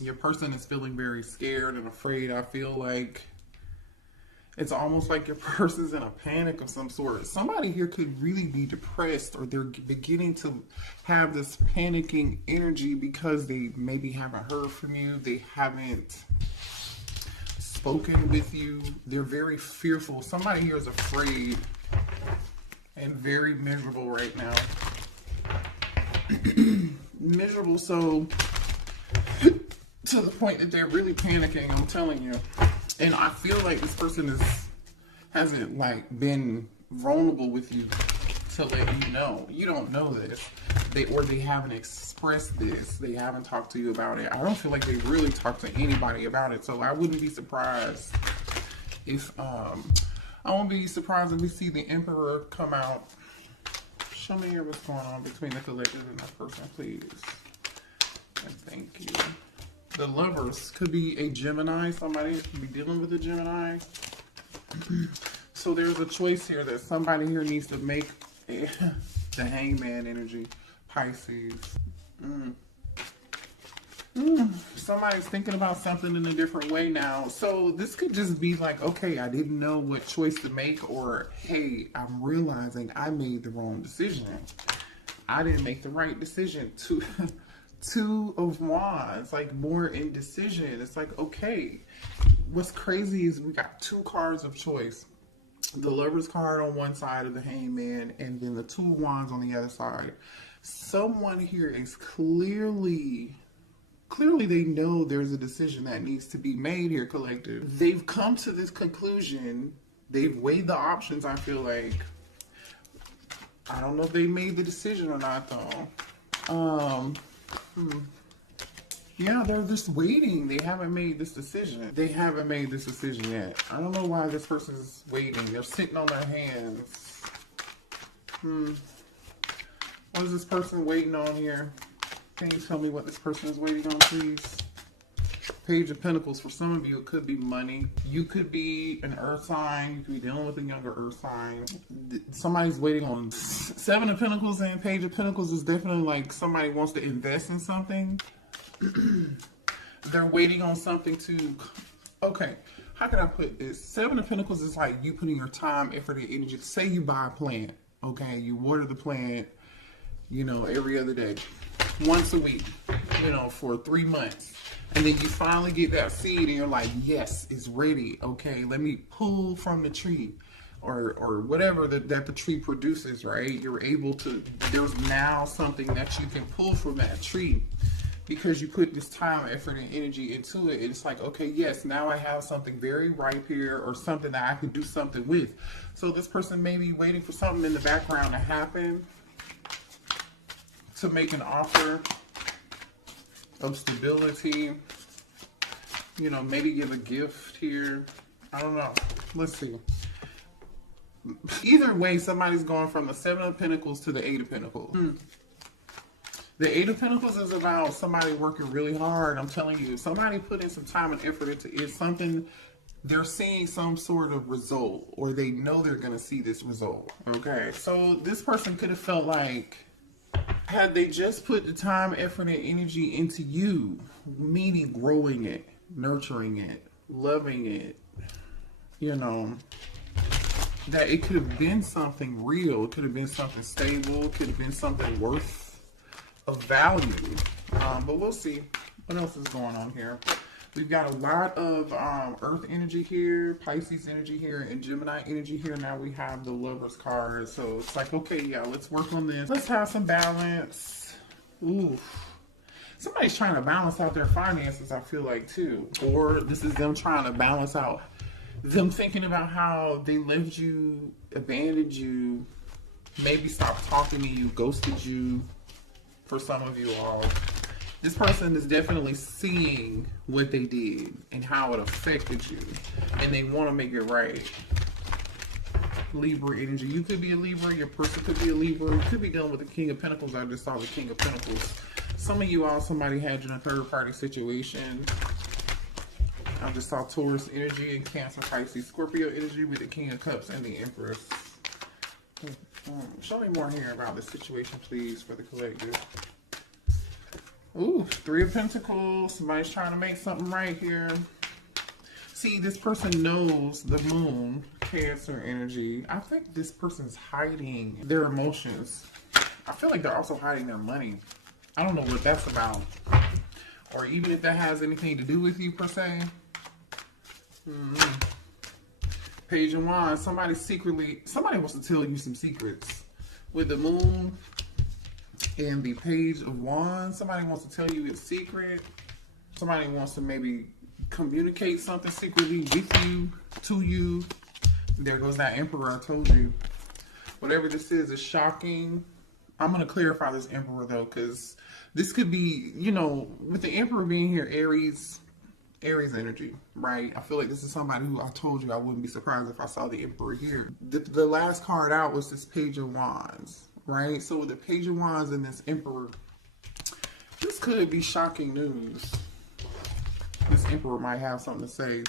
Your person is feeling very scared and afraid. I feel like it's almost like your person's in a panic of some sort. Somebody here could really be depressed, or they're beginning to have this panicking energy because they maybe haven't heard from you. They haven't spoken with you. They're very fearful. Somebody here is afraid and very miserable right now. Miserable, so to the point that they're really panicking, I'm telling you. And I feel like this person hasn't like been vulnerable with you to let you know. You don't know this. They haven't expressed this. They haven't talked to you about it. I don't feel like they really talked to anybody about it. So I wouldn't be surprised if I won't be surprised if we see the Emperor come out. Show me here what's going on between the collective and that person, please. And thank you. The Lovers could be a Gemini. Somebody could be dealing with a Gemini. So there's a choice here that somebody here needs to make. The Hangman energy. Pisces. Somebody's thinking about something in a different way now. So this could just be like, okay, I didn't know what choice to make, or hey, I'm realizing I made the wrong decision. I didn't make the right decision. Two of Wands, like more indecision. It's like, okay, what's crazy is we got two cards of choice. The Lover's card on one side of the Hangman, and then the Two of Wands on the other side. Someone here is clearly they know there's a decision that needs to be made here, collective. They've come to this conclusion. They've weighed the options, I feel like. I don't know if they made the decision or not, though. Yeah, they're just waiting. They haven't made this decision. They haven't made this decision yet. I don't know why this person is waiting. They're sitting on their hands. What is this person waiting on here? Can you tell me what this person is waiting on, please? Page of Pentacles. For some of you, it could be money. You could be an earth sign. You could be dealing with a younger earth sign. Somebody's waiting on Seven of Pentacles, and Page of Pentacles is definitely like somebody wants to invest in something. They're waiting on something to... Okay, how can I put this? Seven of Pentacles is like you putting your time, effort, and energy. Say you buy a plant, okay? You water the plant, you know, every other day. Once a week, you know, for 3 months. And then you finally get that seed and you're like, yes, it's ready. Okay, let me pull from the tree or whatever that the tree produces, right? You're able to, there's now something that you can pull from that tree because you put this time, effort, and energy into it. It's like, okay, yes, now I have something very ripe here, or something that I could do something with. So this person may be waiting for something in the background to happen, to make an offer of stability, you know, maybe give a gift here. I don't know. Let's see. Either way, somebody's going from the Seven of Pentacles to the Eight of Pentacles. The Eight of Pentacles is about somebody working really hard. I'm telling you, somebody putting some time and effort into it. Something, they're seeing some sort of result, or they know they're going to see this result. Okay, so this person could have felt like, had they just put the time, effort, and energy into you, meaning growing it, nurturing it, loving it, you know, that it could have been something real. It could have been something stable. It could have been something worth of value. But we'll see what else is going on here. We've got a lot of Earth energy here, Pisces energy here, and Gemini energy here. Now we have the Lover's card. So it's like, okay, yeah, let's work on this. Let's have some balance. Ooh. Somebody's trying to balance out their finances, I feel like, too. Or this is them trying to balance out, them thinking about how they left you, abandoned you, maybe stopped talking to you, ghosted you, for some of you all. This person is definitely seeing what they did and how it affected you, and they want to make it right. Libra energy. You could be a Libra. Your person could be a Libra. You could be dealing with the King of Pentacles. I just saw the King of Pentacles. Some of you all, somebody had you in a third-party situation. I just saw Taurus energy and Cancer, Pisces, Scorpio energy with the King of Cups and the Empress. Show me more here about this situation, please, for the collective. Ooh, Three of Pentacles. Somebody's trying to make something right here. See, this person knows the moon, Cancer energy. I think this person's hiding their emotions. I feel like they're also hiding their money. I don't know what that's about. Or even if that has anything to do with you, per se. Page of Wands. Somebody wants to tell you some secrets. With the moon and the Page of Wands, somebody wants to tell you it's secret. Somebody wants to maybe communicate something secretly with you, to you. There goes that Emperor I told you. Whatever this is shocking. I'm going to clarify this Emperor though, because this could be, you know, with the Emperor being here, Aries energy, right? I feel like this is somebody who I told you I wouldn't be surprised if I saw the Emperor here. The last card out was this Page of Wands, right? So with the Page of Wands and this Emperor, this could be shocking news. This Emperor might have something to say.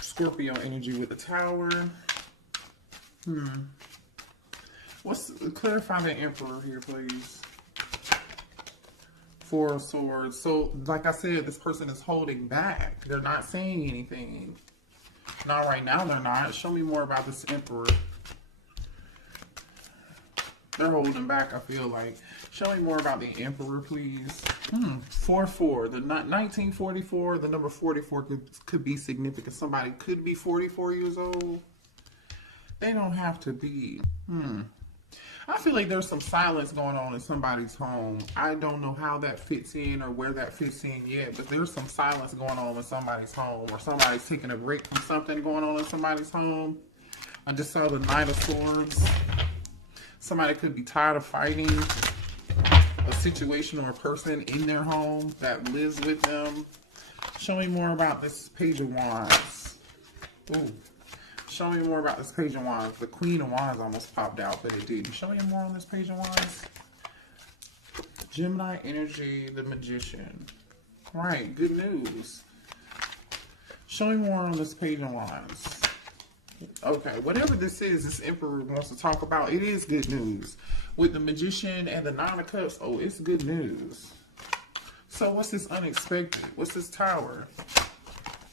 Scorpio energy with the Tower. Clarify the Emperor here, please. Four of Swords. So, like I said, this person is holding back. They're not saying anything. Not right now, they're not. Show me more about this Emperor. They're holding back, I feel like. Show me more about the Emperor, please. 4-4. The 1944, the number 44 could be significant. Somebody could be 44 years old. They don't have to be. I feel like there's some silence going on in somebody's home. I don't know how that fits in or where that fits in yet, but there's some silence going on in somebody's home, or somebody's taking a break from something going on in somebody's home. I just saw the Knight of Swords. Somebody could be tired of fighting a situation or a person in their home that lives with them. Show me more about this Page of Wands. Ooh. Show me more about this Page of Wands. The Queen of Wands almost popped out, but it didn't. Show me more on this Page of Wands. Gemini energy, the Magician. All right, good news. Show me more on this Page of Wands. Okay, whatever this is, this Emperor wants to talk about, it is good news. With the Magician and the Nine of Cups, oh, it's good news. So what's this unexpected? What's this Tower?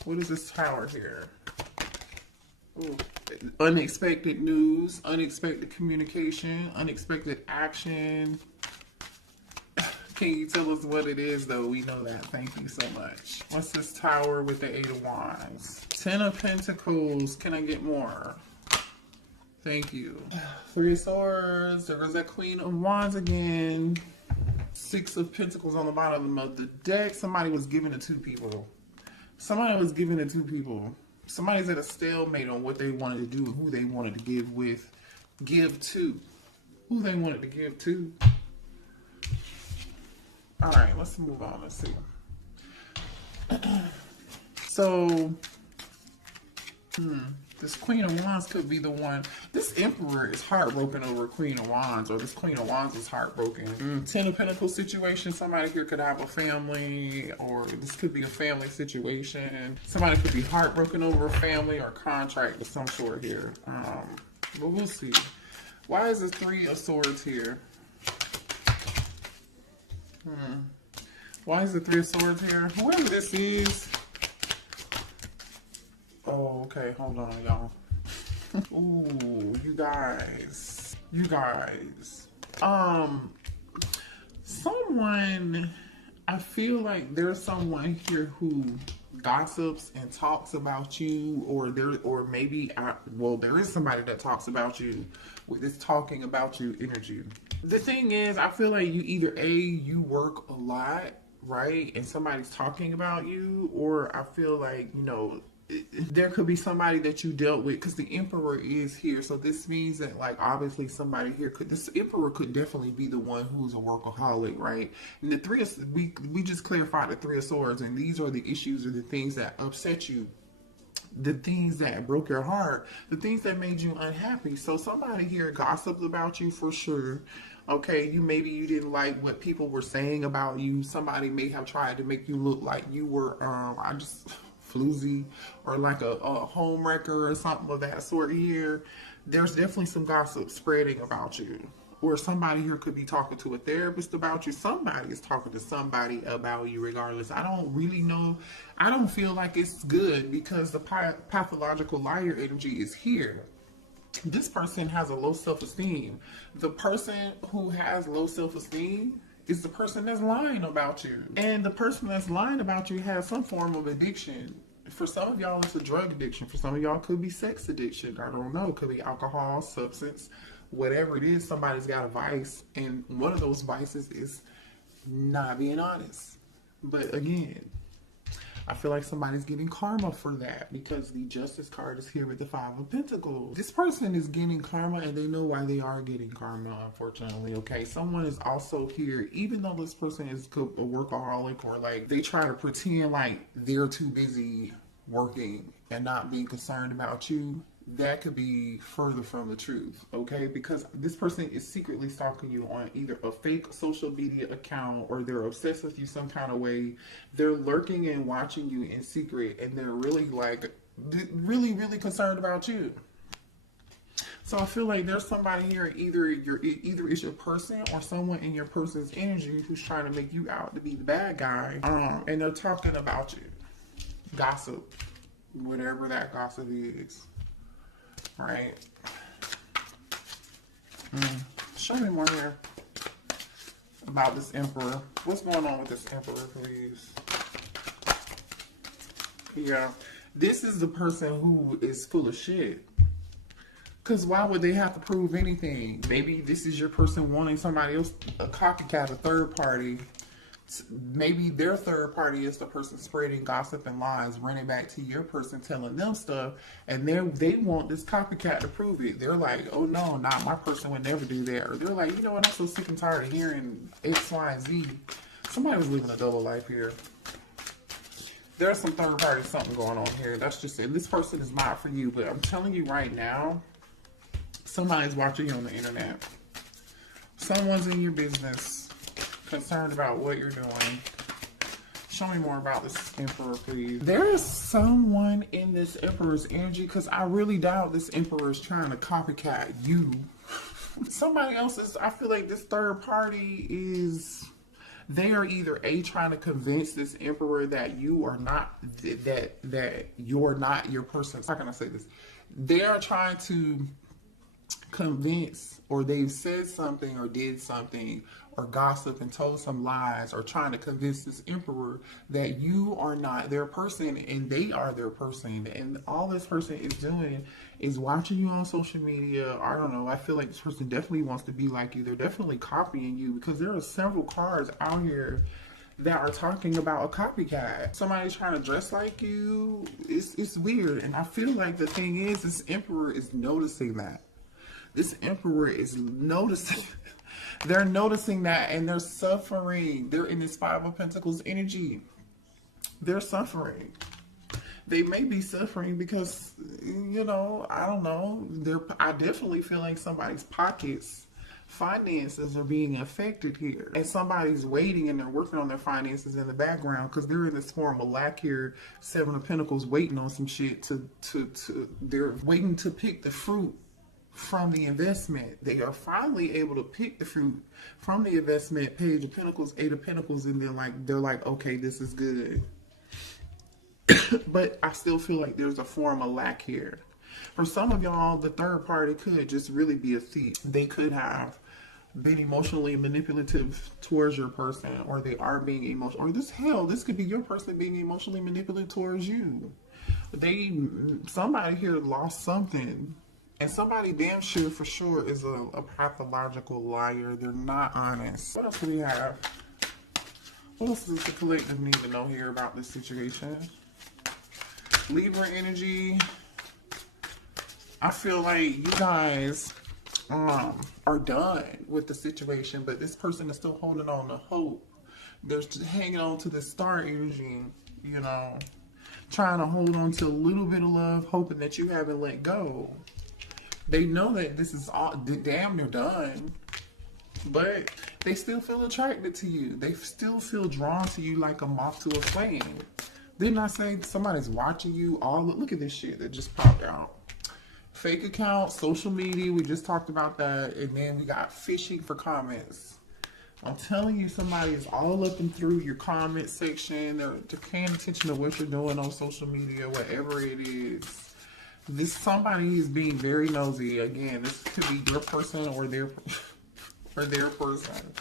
What is this Tower here? Ooh. Unexpected news, unexpected communication, unexpected action. Can you tell us what it is, though? We know that. Thank you so much. What's this Tower with the Eight of Wands? Ten of Pentacles. Can I get more? Thank you. Three of Swords. There goes that Queen of Wands again. Six of Pentacles on the bottom of the deck. Somebody was giving it to people. Somebody was giving it to people. Somebody's at a stalemate on what they wanted to do and who they wanted to give to. Who they wanted to give to. All right, let's move on. Let's see. So, this Queen of Wands could be the one. This Emperor is heartbroken over Queen of Wands, or this Queen of Wands is heartbroken. Ten of Pentacles situation. Somebody here could have a family, or this could be a family situation. Somebody could be heartbroken over a family or contract of some sort here. But we'll see. Why is the Three of Swords here? Why is the Three of Swords here? Whoever this is. Oh, okay. Hold on, y'all. Ooh, you guys. Someone, I feel like there's someone here who gossips and talks about you, or there is somebody that talks about you with this talking about you energy. The thing is, I feel like you either you work a lot, right, and somebody's talking about you, or I feel like, you know, there could be somebody that you dealt with, because the Emperor is here. So this means that, like, obviously somebody here this Emperor could definitely be the one who's a workaholic, right? And the Three of, we just clarified the Three of Swords, and these are the issues or the things that upset you, the things that broke your heart, the things that made you unhappy. So somebody here gossips about you for sure. Okay, maybe you didn't like what people were saying about you. Somebody may have tried to make you look like you were floozy, or like a home wrecker or something of that sort here. There's definitely some gossip spreading about you. or somebody here could be talking to a therapist about you. Somebody is talking to somebody about you regardless. I don't really know. I don't feel like it's good because the pathological liar energy is here. This person has a low self-esteem. The person who has low self-esteem is the person that's lying about you. And the person that's lying about you has some form of addiction. For some of y'all, it's a drug addiction. For some of y'all, it could be sex addiction. I don't know. It could be alcohol, substance, whatever it is. Somebody's got a vice. And one of those vices is not being honest. But again, I feel like somebody's getting karma for that because the Justice card is here with the Five of Pentacles. This person is getting karma and they know why they are getting karma, unfortunately, okay? Someone is also here, even though this person is a workaholic or like they try to pretend like they're too busy working and not being concerned about you, that could be further from the truth, okay? Because this person is secretly stalking you on either a fake social media account or they're obsessed with you some kind of way. They're lurking and watching you in secret and they're really like, really concerned about you. So I feel like there's somebody here, either it's your person or someone in your person's energy who's trying to make you out to be the bad guy. And they're talking about you. Gossip. Whatever that gossip is. Right. Show me more here about this Emperor. What's going on with this Emperor, please? Yeah. This is the person who is full of shit. Because why would they have to prove anything? Maybe this is your person wanting somebody else, a copycat, a third party. Maybe their third party is the person spreading gossip and lies, running back to your person, telling them stuff, and they want this copycat to prove it. They're like, oh no, not my person would never do that. Or they're like, you know what, I'm so sick and tired of hearing X, Y, and Z. Somebody was living a double life here. There's some third party something going on here. That's just it. This person is not for you, but I'm telling you right now, somebody's watching you on the internet. Someone's in your business. Concerned about what you're doing. Show me more about this Emperor, please. There is someone in this Emperor's energy because I really doubt this Emperor is trying to copycat you. Somebody else is, I feel like this third party is, they are either trying to convince this Emperor that you are not, that you're not your person. How can I say this? They are trying to convince, or they've said something or did something or gossip and told some lies or trying to convince this Emperor that you are not their person and they are their person. And all this person is doing is watching you on social media. I don't know. I feel like this person definitely wants to be like you. They're definitely copying you because there are several cards out here that are talking about a copycat. Somebody's trying to dress like you. It's weird. And I feel like the thing is, this Emperor is noticing that. This Emperor is noticing. They're noticing that and they're suffering. They're in this Five of Pentacles energy. They're suffering. They may be suffering because, you know, I don't know. I definitely feel like somebody's pockets, finances are being affected here. And somebody's waiting and they're working on their finances in the background because they're in this form of lack here. Seven of Pentacles waiting on some shit they're waiting to pick the fruit from the investment. They are finally able to pick the fruit from the investment. Page of Pentacles, Eight of Pentacles, and they're like, okay, this is good. But I still feel like there's a form of lack here. For some of y'all, the third party could just really be a thief. They could have been emotionally manipulative towards your person, or they are being emotional, or this could be your person being emotionally manipulative towards you. Somebody here lost something. And somebody damn sure for sure is a pathological liar. They're not honest. What else do we have? What else does the collective need to know here about this situation? Libra energy. I feel like you guys are done with the situation, but this person is still holding on to hope. They're just hanging on to the star energy, you know, trying to hold on to a little bit of love, hoping that you haven't let go. They know that this is all damn near done, but they still feel attracted to you. They still feel drawn to you like a moth to a flame. Didn't I say somebody's watching you? Look at this shit that just popped out. fake accounts, social media. We just talked about that. And then we got phishing for comments. I'm telling you, somebody is all up and through your comment section. They're paying attention to what you're doing on social media, whatever it is. This somebody is being very nosy. Again, this could be your person or their person.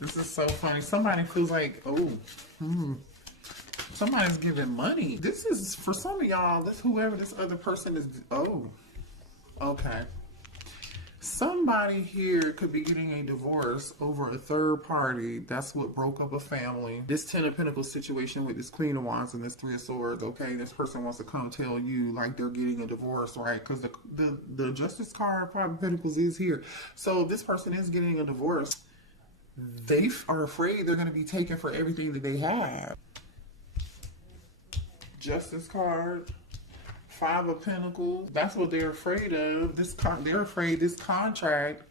This is so funny. Somebody feels like, somebody's giving money. This is for some of y'all. This whoever this other person is. Oh, okay. Somebody here could be getting a divorce over a third party. That's what broke up a family. This Ten of Pentacles situation with this Queen of Wands and this Three of Swords. Okay, this person wants to come tell you like they're getting a divorce, right? Because the Justice card, Five of Pentacles, is here. So this person is getting a divorce. They are afraid they're going to be taken for everything that they have. Justice card. Five of Pentacles. That's what they're afraid of. They're afraid this contract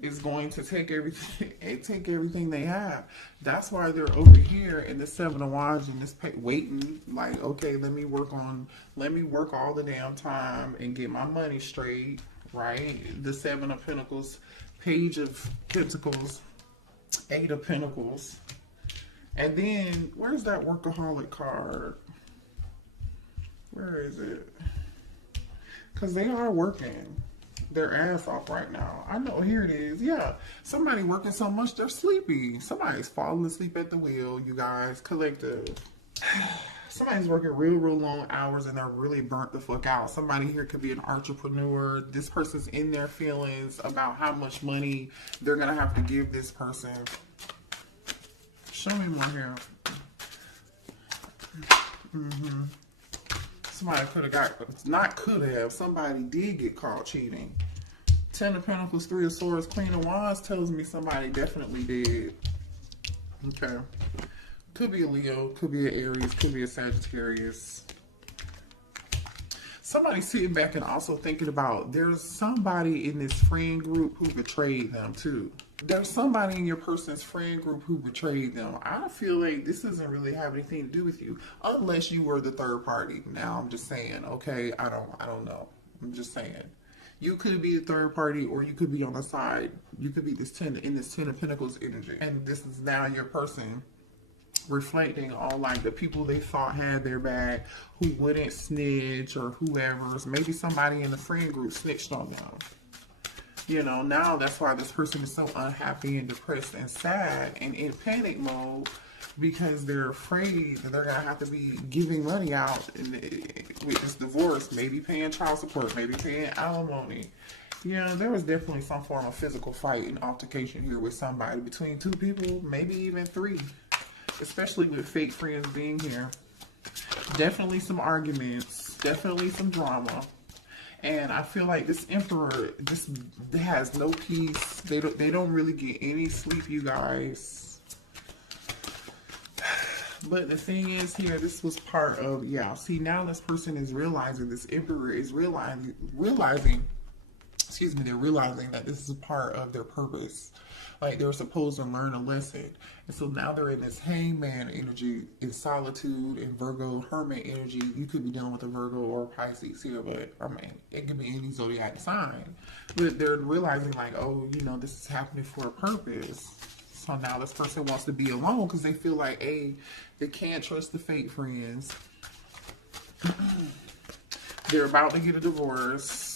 is going to take everything they have. That's why they're over here in the Seven of Wands and this waiting. Like, okay, let me work all the damn time and get my money straight. Right? The Seven of Pentacles, Page of Pentacles, Eight of Pentacles, and then where's that workaholic card? Where is it? Because they are working their ass off right now. I know, here it is. Yeah, somebody working so much they're sleepy. Somebody's falling asleep at the wheel, you guys. Collective. Somebody's working real long hours and they're really burnt the fuck out. Somebody here could be an entrepreneur. This person's in their feelings about how much money they're going to have to give this person. Show me more here. Somebody somebody did get caught cheating. Ten of Pentacles, Three of Swords, Queen of Wands tells me somebody definitely did. Okay. Could be a Leo, could be an Aries, could be a Sagittarius. Somebody sitting back and also thinking about there's somebody in this friend group who betrayed them too. There's somebody in your person's friend group who betrayed them. I feel like this doesn't really have anything to do with you unless you were the third party. Now I'm just saying, okay, I don't know. I'm just saying. You could be the third party or you could be on the side. You could be this Ten of Pentacles energy. And this is now your person reflecting on like the people they thought had their back, who wouldn't snitch or whoever's. Maybe somebody in the friend group snitched on them. You know, now that's why this person is so unhappy and depressed and sad and in panic mode because they're afraid that they're going to have to be giving money out with this divorce, maybe paying child support, maybe paying alimony. Yeah, there was definitely some form of physical fight and altercation here with somebody, between two people, maybe even three, especially with fake friends being here. Definitely some arguments, definitely some drama. And I feel like this Emperor just has no peace. They don't really get any sleep, you guys. But the thing is here, this was part of, yeah. See, now this person is realizing, this Emperor is realizing, they're realizing that this is a part of their purpose. Like they're supposed to learn a lesson. And so now they're in this hangman energy, in solitude, in Virgo, hermit energy. You could be dealing with a Virgo or a Pisces here, but I mean, it could be any zodiac sign. But they're realizing like, oh, you know, this is happening for a purpose. So now this person wants to be alone because they feel like, hey, they can't trust the fake friends. They're about to get a divorce.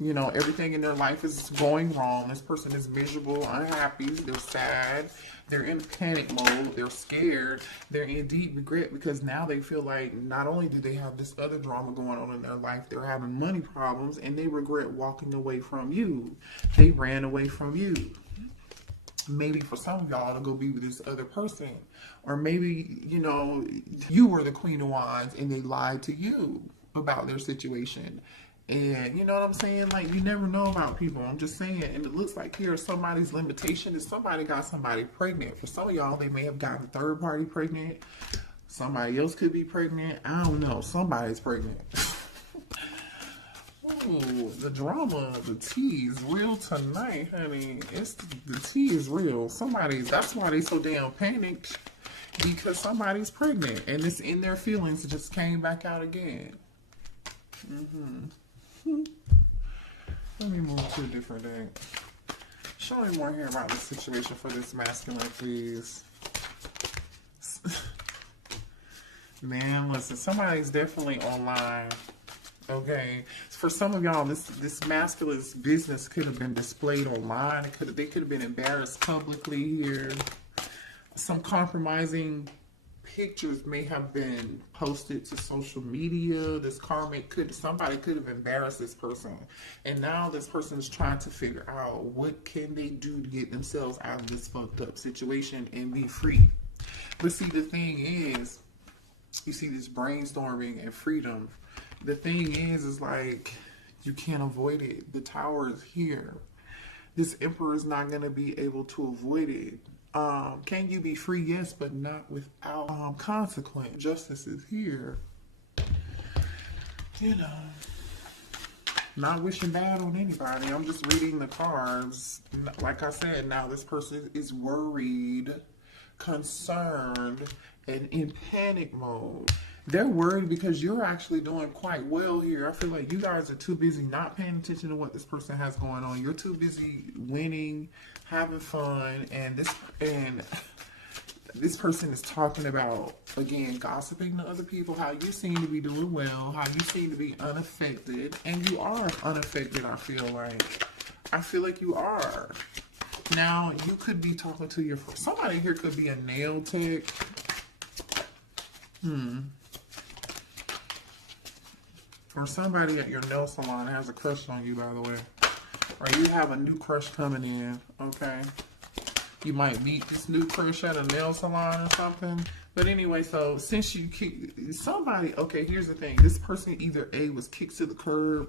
You know, everything in their life is going wrong. This person is miserable, unhappy, they're sad, they're in panic mode, they're scared, they're in deep regret because now they feel like not only do they have this other drama going on in their life, they're having money problems and they regret walking away from you. They ran away from you. Maybe for some of y'all to go be with this other person. Or maybe, you know, you were the Queen of Wands and they lied to you about their situation. And you know what I'm saying? Like, you never know about people. I'm just saying. And it looks like here somebody's limitation is somebody got somebody pregnant. For some of y'all, they may have gotten a third party pregnant. Somebody else could be pregnant. I don't know. Somebody's pregnant. Ooh, the drama, the tea is real tonight, honey. The tea is real. That's why they so damn panicked. Because somebody's pregnant. And it's in their feelings. It just came back out again. Let me move to a different deck. Show me more here about the situation for this masculine, please. Man, listen, somebody's definitely online. Okay, for some of y'all, this masculine's business could have been displayed online. They could have been embarrassed publicly here. Some compromising pictures may have been posted to social media. Somebody could have embarrassed this person, and now this person is trying to figure out what can they do to get themselves out of this fucked up situation and be free. But see, the thing is, you see this brainstorming and freedom. The thing is like, you can't avoid it. The Tower is here. This Emperor is not going to be able to avoid it. Can you be free? Yes, but not without consequence. Justice is here. You know, not wishing bad on anybody. I'm just reading the cards. Like I said, now this person is worried, concerned, and in panic mode. They're worried because you're actually doing quite well here. I feel like you guys are too busy not paying attention to what this person has going on. You're too busy winning, having fun, and this person is talking about, again, gossiping to other people, how you seem to be doing well, how you seem to be unaffected, and you are unaffected, I feel like. I feel like you are. Now, you could be talking to somebody here could be a nail tech. Or somebody at your nail salon has a crush on you, by the way. Or you have a new crush coming in, okay? You might meet this new crush at a nail salon or something. But anyway, so since you okay, here's the thing. This person either A, was kicked to the curb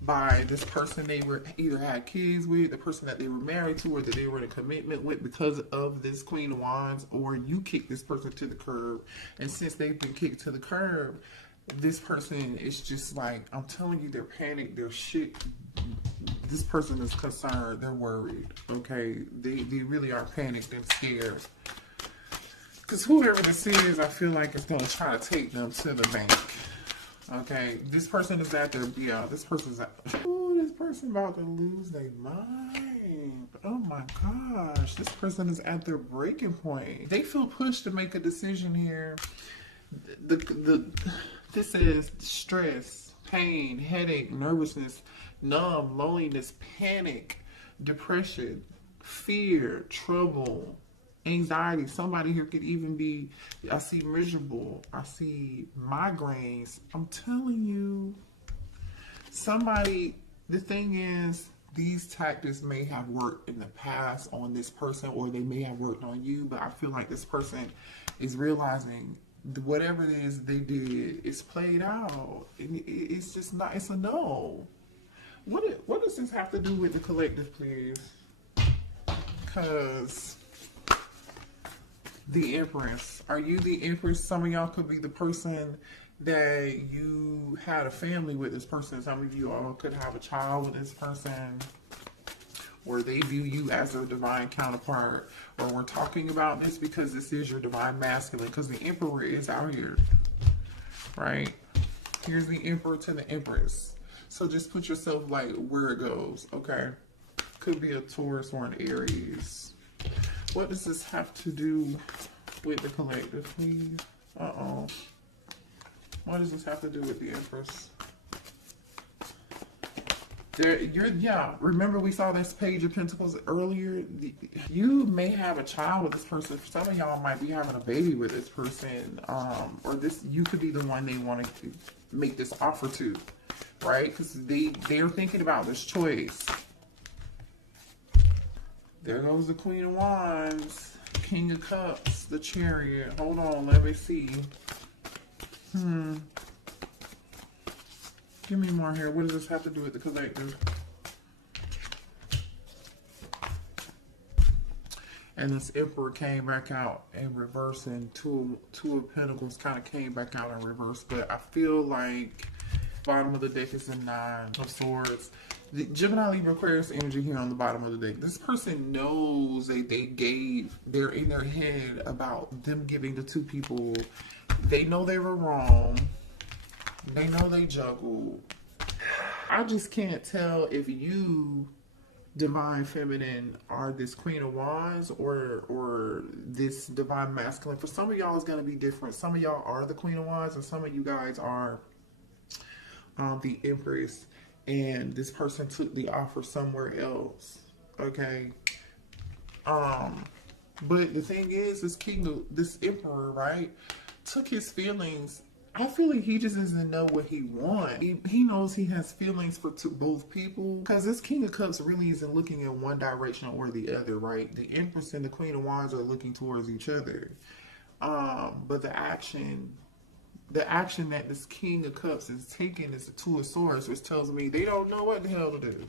by this person they were either had kids with, the person that they were married to, or that they were in a commitment with because of this Queen of Wands, or you kicked this person to the curb. And since they've been kicked to the curb, this person is just like, I'm telling you, they're panicked, they're shit. This person is concerned, they're worried, okay? They really are panicked and scared. Because whoever this is, I feel like is going to try to take them to the bank. Okay, this person is at their, this person's at, this person about to lose their mind. Oh my gosh, this person is at their breaking point. They feel pushed to make a decision here. This is stress, pain, headache, nervousness, numb, loneliness, panic, depression, fear, trouble, anxiety. Somebody here could even be, I see miserable, I see migraines. I'm telling you, the thing is, these tactics may have worked in the past on this person, or they may have worked on you, but I feel like this person is realizing whatever it is they did is played out. It's just not, it's a no. What does this have to do with the collective, please? Because the Empress. Are you the Empress? Some of y'all could be the person that you had a family with this person. Some of you all could have a child with this person, or they view you as their divine counterpart, or we're talking about this because this is your divine masculine, because the Emperor is out here, right? Here's the Emperor to the Empress. So just put yourself like where it goes, okay? Could be a Taurus or an Aries. What does this have to do with the collective, please? Uh-oh. What does this have to do with the Empress? Remember we saw this Page of Pentacles earlier? You may have a child with this person. Some of y'all might be having a baby with this person. Or you could be the one they want to make this offer to, right? Because they're thinking about this choice. There goes the Queen of Wands, King of Cups, the Chariot. Hold on, let me see. Give me more here. What does this have to do with the collective? And this Emperor came back out in reverse, and two of Pentacles kind of came back out in reverse. But I feel like bottom of the deck is the Nine of Swords. The Gemini, Libra, Aquarius energy here on the bottom of the deck. This person knows they're in their head about them giving to two people. They know they were wrong. They know they juggled. I just can't tell if you, divine feminine, are this Queen of Wands or this divine masculine. For some of y'all, it's going to be different. Some of y'all are the Queen of Wands, and some of you guys are the Empress, and this person took the offer somewhere else. Okay. But the thing is, this Emperor, right, took his feelings. I feel like he just doesn't know what he wants. He knows he has feelings for both people. Because this King of Cups really isn't looking in one direction or the other, right? The Empress and the Queen of Wands are looking towards each other. But the action that this King of Cups is taking is the Two of Swords, which tells me they don't know what the hell to do.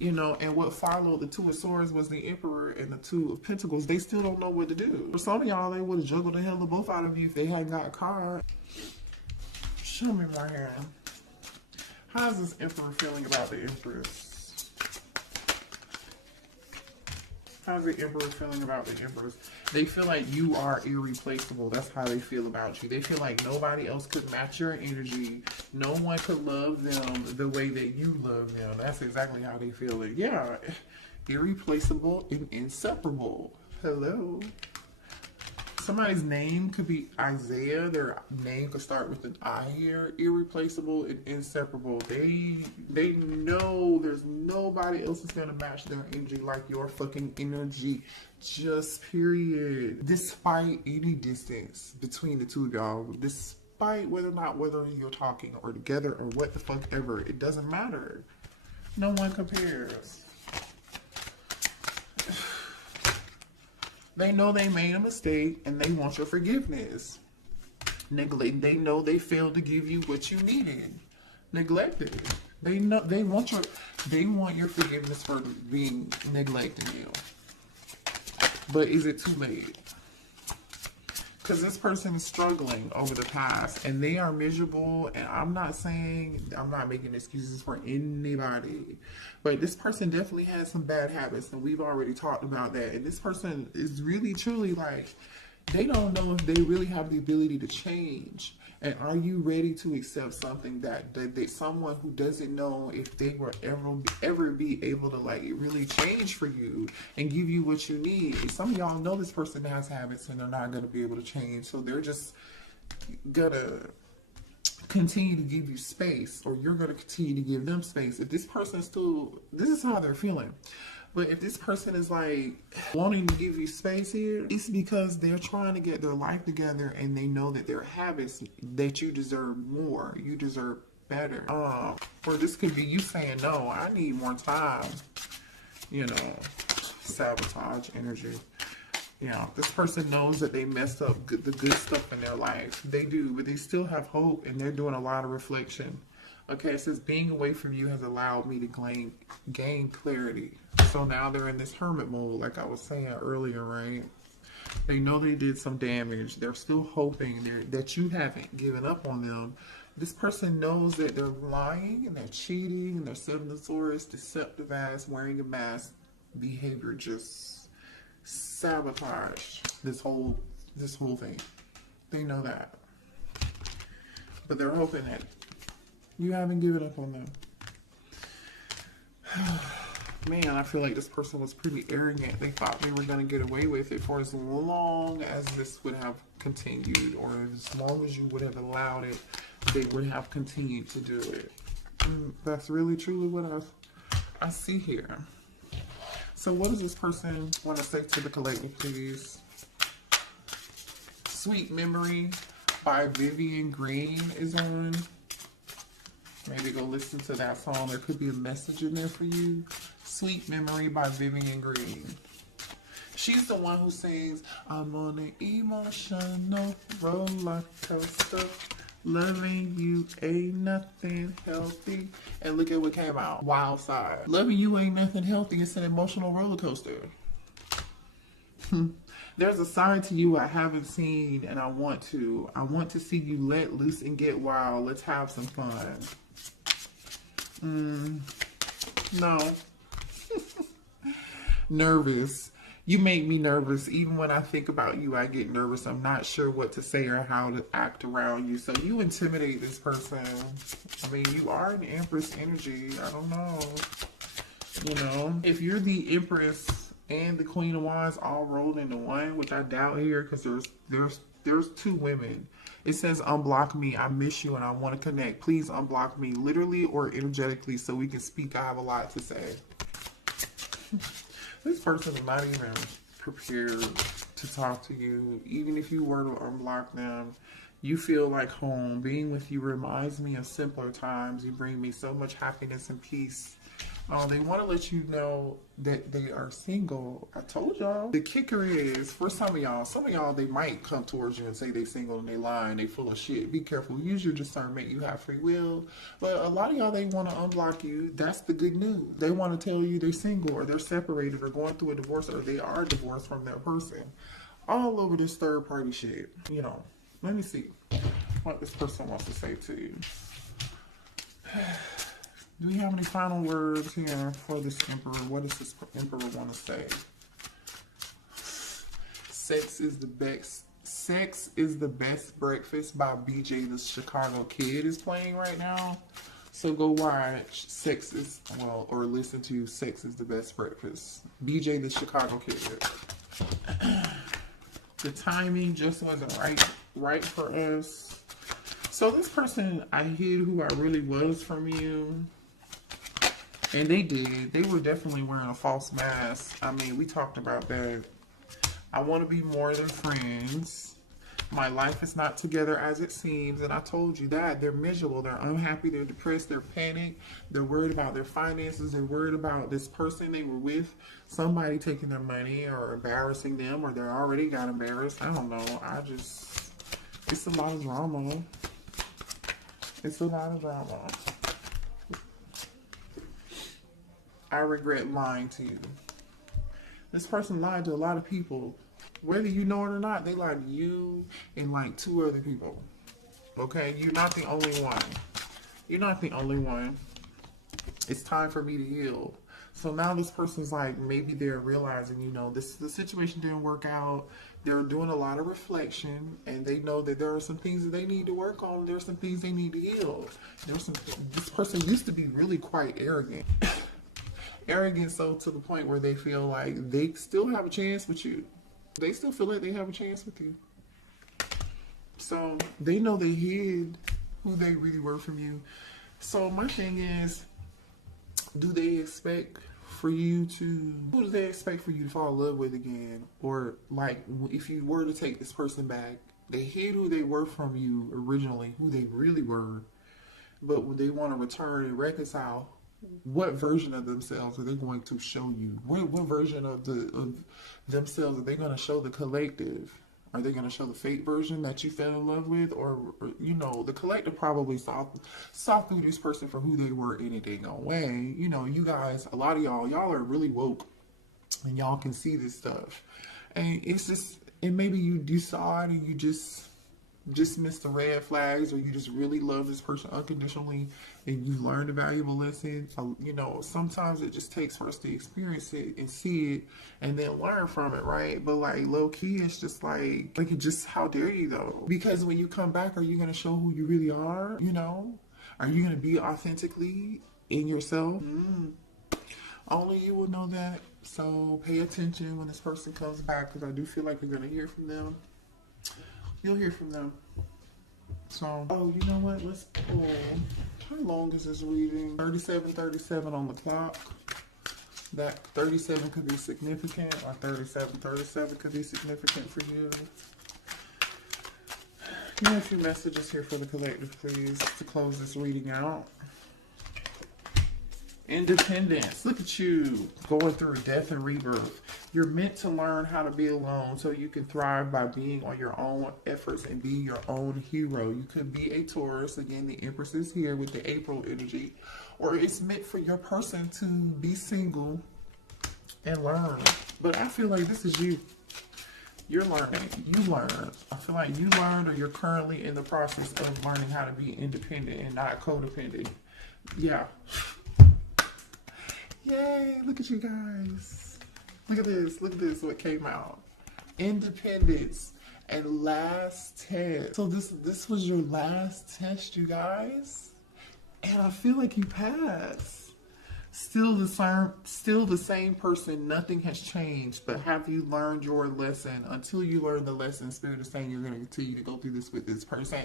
You know, and what followed the Two of Swords was the Emperor and the Two of Pentacles. They still don't know what to do. For some of y'all, they would have juggled the hell of both out of you if they hadn't got caught. Show me my hand. How's this Emperor feeling about the Empress? How's the Emperor feeling about the Empress? They feel like you are irreplaceable. That's how they feel about you. They feel like nobody else could match your energy. No one could love them the way that you love them. That's exactly how they feel it. Yeah, irreplaceable and inseparable. Hello. Somebody's name could be Isaiah. Their name could start with an I here. Irreplaceable and inseparable. They know there's nobody else that's gonna match their energy like your fucking energy. Just period. Despite any distance between the two of y'all, despite whether you're talking or together or what the fuck ever, it doesn't matter. No one compares. They know they made a mistake and they want your forgiveness. They know they failed to give you what you needed. Neglected. They want your forgiveness for being neglecting you. But is it too late? Because this person is struggling over the past and they are miserable. And I'm not making excuses for anybody. But this person definitely has some bad habits. And we've already talked about that. And this person is really, truly like, they don't know if they really have the ability to change. And are you ready to accept something that someone who doesn't know if they will ever be able to like really change for you and give you what you need? Some of y'all know this person has habits and they're not going to be able to change. So they're just gonna continue to give you space, or you're going to continue to give them space. If this person this is how they're feeling. But if this person is like wanting to give you space here, it's because they're trying to get their life together and they know that their habits, that you deserve more. You deserve better. Or this could be you saying, no, I need more time. You know, sabotage energy. Yeah, this person knows that they messed up the good stuff in their life. They do, but they still have hope and they're doing a lot of reflection. Okay, it says being away from you has allowed me to gain clarity. So now they're in this hermit mode, like I was saying earlier, right? They know they did some damage. They're still hoping that you haven't given up on them. This person knows that they're lying and they're cheating and they're Seven of Swords, deceptive ass, wearing a mask behavior, just sabotage this whole thing. They know that. But they're hoping that you haven't given up on them. Man, I feel like this person was pretty arrogant. They thought they were going to get away with it for as long as this would have continued, or as long as you would have allowed it, they would have continued to do it. And that's really truly what I see here. So what does this person want to say to the collective, please? Sweet Memory by Vivian Green is on. Maybe go listen to that song. There could be a message in there for you. Sweet Memory by Vivian Green. She's the one who sings, I'm on an emotional roller coaster. Loving you ain't nothing healthy. And look at what came out. Wild Side. Loving you ain't nothing healthy. It's an emotional roller coaster. There's a side to you I haven't seen, and I want to. I want to see you let loose and get wild. Let's have some fun. No. Nervous. You make me nervous. Even when I think about you, I get nervous. I'm not sure what to say or how to act around you. So you intimidate this person. I mean, you are an Empress energy. I don't know. You know, if you're the Empress and the Queen of Wands all rolled into one, which I doubt here, because there's two women. It says unblock me. I miss you and I want to connect. Please unblock me, literally or energetically, so we can speak. I have a lot to say. This person is not even prepared to talk to you. Even if you were to unblock them, you feel like home. Being with you reminds me of simpler times. You bring me so much happiness and peace. They want to let you know that they are single. I told y'all. The kicker is, for some of y'all, they might come towards you and say they single and they lying, they full of shit. Be careful. Use your discernment. You have free will. But a lot of y'all, they want to unblock you. That's the good news. They want to tell you they're single or they're separated or going through a divorce or they are divorced from that person. All over this third party shit. You know, let me see what this person wants to say to you. Do we have any final words here for this Emperor? What does this Emperor want to say? Sex is the best breakfast by BJ the Chicago Kid is playing right now. So go watch or listen to Sex is the Best Breakfast. BJ the Chicago Kid. The timing just wasn't right for us. So this person, I hid who I really was from you. And they did. They were definitely wearing a false mask. I mean, we talked about that. I want to be more than friends. My life is not together as it seems. And I told you that. They're miserable. They're unhappy. They're depressed. They're panicked. They're worried about their finances. They're worried about this person they were with. Somebody taking their money or embarrassing them. Or they already got embarrassed. I don't know. It's a lot of drama. It's a lot of drama. I regret lying to you. This person lied to a lot of people. Whether you know it or not, they lied to you and like 2 other people. Okay? You're not the only one. You're not the only one. It's time for me to heal. So now this person's like, maybe they're realizing, you know, the situation didn't work out. They're doing a lot of reflection, and they know that there are some things that they need to work on. There's some things they need to heal. This person used to be really quite arrogant. Arrogant so to the point where they feel like they still have a chance with you. They still feel like they have a chance with you. So they know they hid who they really were from you. So my thing is, who do they expect for you to fall in love with again? Or like, if you were to take this person back, they hid who they were from you originally, who they really were. But when they want to return and reconcile, what version of themselves are they going to show you? What version of themselves are they going to show the collective? Are they going to show the fake version that you fell in love with? Or you know, the collective probably saw through this person for who they were any dang way. You know, you guys, a lot of y'all are really woke. And y'all can see this stuff. And it's just, and maybe you saw it and you just missed the red flags, or you just really love this person unconditionally and you learned a valuable lesson. You know, sometimes it just takes for us to experience it and see it and then learn from it, right? But like low key, it's just like just how dare you though? Because when you come back, are you going to show who you really are? You know, are you going to be authentically in yourself? Only you will know that. So pay attention when this person comes back, because I do feel like you're going to hear from them. You'll hear from them. So, oh, you know what? Let's pull. How long is this reading? 37 on the clock. That 37 could be significant, or 37 could be significant for you. Give me a few messages here for the collective, please, to close this reading out. Independence. Look at you going through death and rebirth. You're meant to learn how to be alone so you can thrive by being on your own efforts and be your own hero. You could be a Taurus. Again, the Empress is here with the April energy. Or it's meant for your person to be single and learn. But I feel like this is you. You're learning. You learn. I feel like you learned, or you're currently in the process of learning how to be independent and not codependent. Yeah. Yay, look at you guys. Look at this. Look at this. What came out? Independence and last test. So this was your last test, you guys, and I feel like you passed. Still the same person. Nothing has changed. But have you learned your lesson? Until you learn the lesson, Spirit is saying you're going to continue to go through this with this person.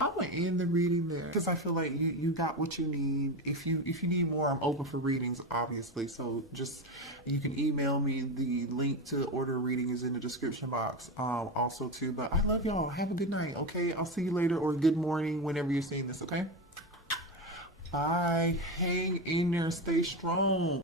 I'm going to end the reading there because I feel like you got what you need. If you need more, I'm open for readings, obviously. So just, you can email me. The link to order a reading is in the description box also too. But I love y'all. Have a good night, okay? I'll see you later, or good morning whenever you're seeing this, okay? Bye. Hang in there. Stay strong.